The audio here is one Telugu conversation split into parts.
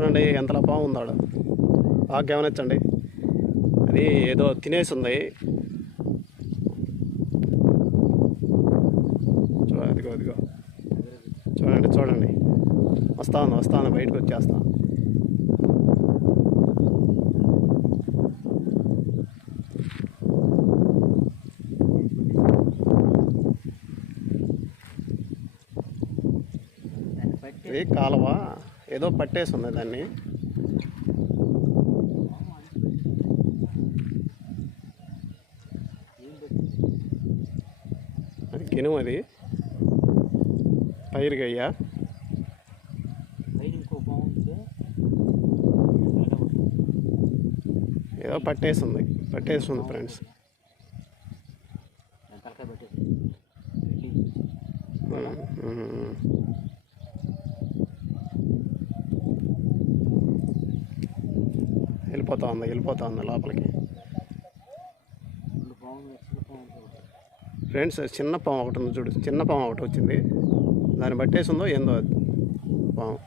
చూడండి ఎంతలా బాగుందో బాగా గమనించండి. అది ఏదో తినేసి ఉంది. అదిగో అదిగో చూడండి వస్తాను బయటకు వచ్చేస్తా. ఇది కాలువ ఏదో పట్టేసి ఉంది దాన్ని. అది గినుము, అది పైరుగయ్య. ఏదో పట్టేసి ఉంది ఫ్రెండ్స్. వెళ్ళిపోతా ఉంది లోపలికి ఫ్రెండ్స్. చిన్న పాము ఒకటి ఉంది చూడు, చిన్న పాము ఒకటి వచ్చింది, దాన్ని పట్టేసి ఉందో ఏందో అది పాము.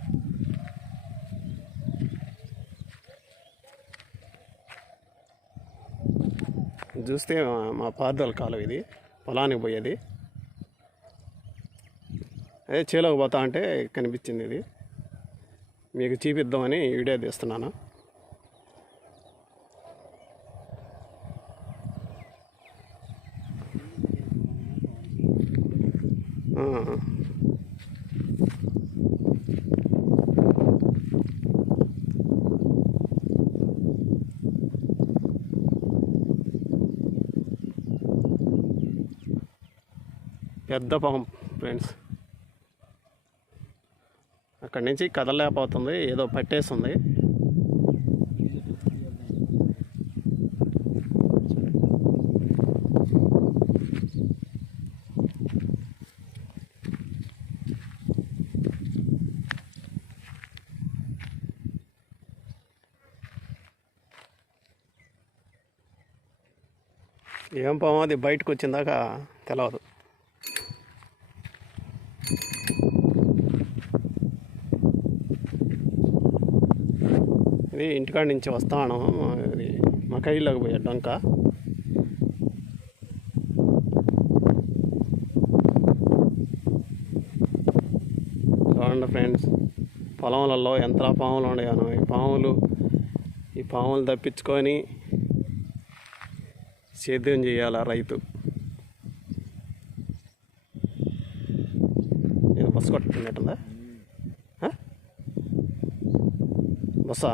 చూస్తే మా పారుదల కాలం ఇది, పొలానికి పోయేది. అదే చేలోకి పోతా అంటే కనిపించింది ఇది, మీకు చూపిద్దామని వీడియో తీస్తున్నాను. పెద్ద పాము ఫ్రెండ్స్. అక్కడి నుంచి కదలలేకపోతుంది, ఏదో పట్టేస్తుంది. ఏం పాము అది బయటకు వచ్చిందాక తెలవదు. ఇది ఇంటికాడ నుంచి వస్తాను, ఇది మా కైలోకి పోయే డొంక. చూడండి ఫ్రెండ్స్, పొలంలలో ఎంత పాములు ఉన్నాయో. ఈ పాములు తప్పించుకొని సేద్యం చేయాలి రైతు. నేను బస్సు కొట్టుకున్నట్టుందా? బస్సా?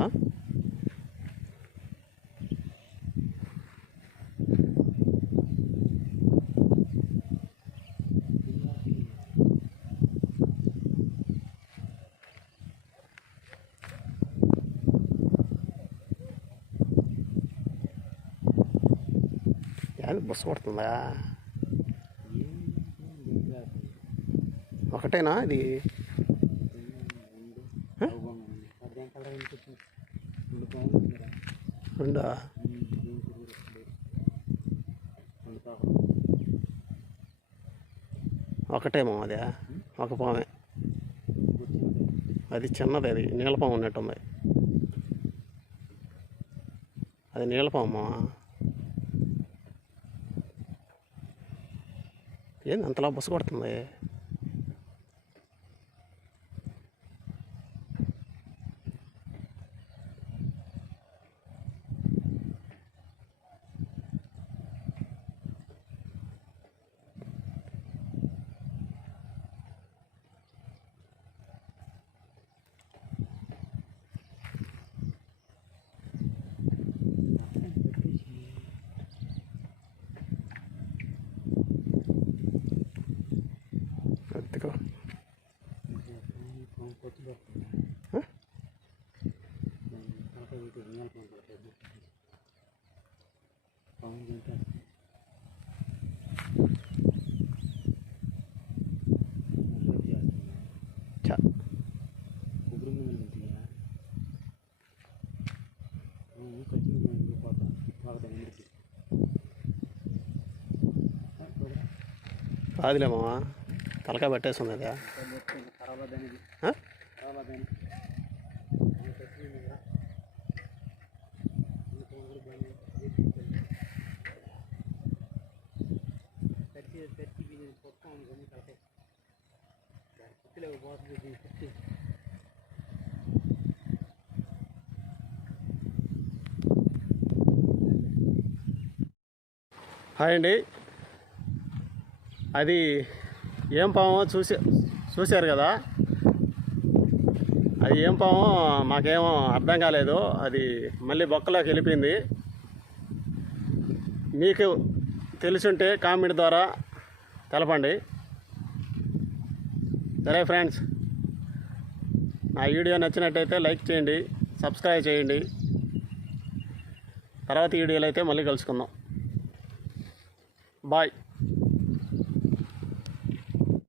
బస్సు కొడుతుందా? ఒకటేనా ఇది? రెండా? ఒకటేమో అదే, ఒక పామే. అది చిన్నది, అది నీలపాము ఉన్నట్టుంది. అది నీలపాము. ఏంది అంతలా బస్సు కొడుతుంది? అదిగో కాదులేమా, తలకాయ పట్టేస్తుంది కదా. హాయ్ అండి. అది ఏం పామో చూశారు కదా. అది ఏం పామో మాకేమో అర్థం కాలేదు. అది మళ్ళీ బొక్కలోకి వెళ్ళిపోయింది. మీకు తెలుసుంటే కామెంట్ ద్వారా తెలపండి. సరే ఫ్రెండ్స్, నా వీడియో నచ్చినట్టయితే లైక్ చేయండి, సబ్స్క్రైబ్ చేయండి. తర్వాత వీడియోలో అయితే మళ్ళీ కలుసుకుందాం. బాయ్.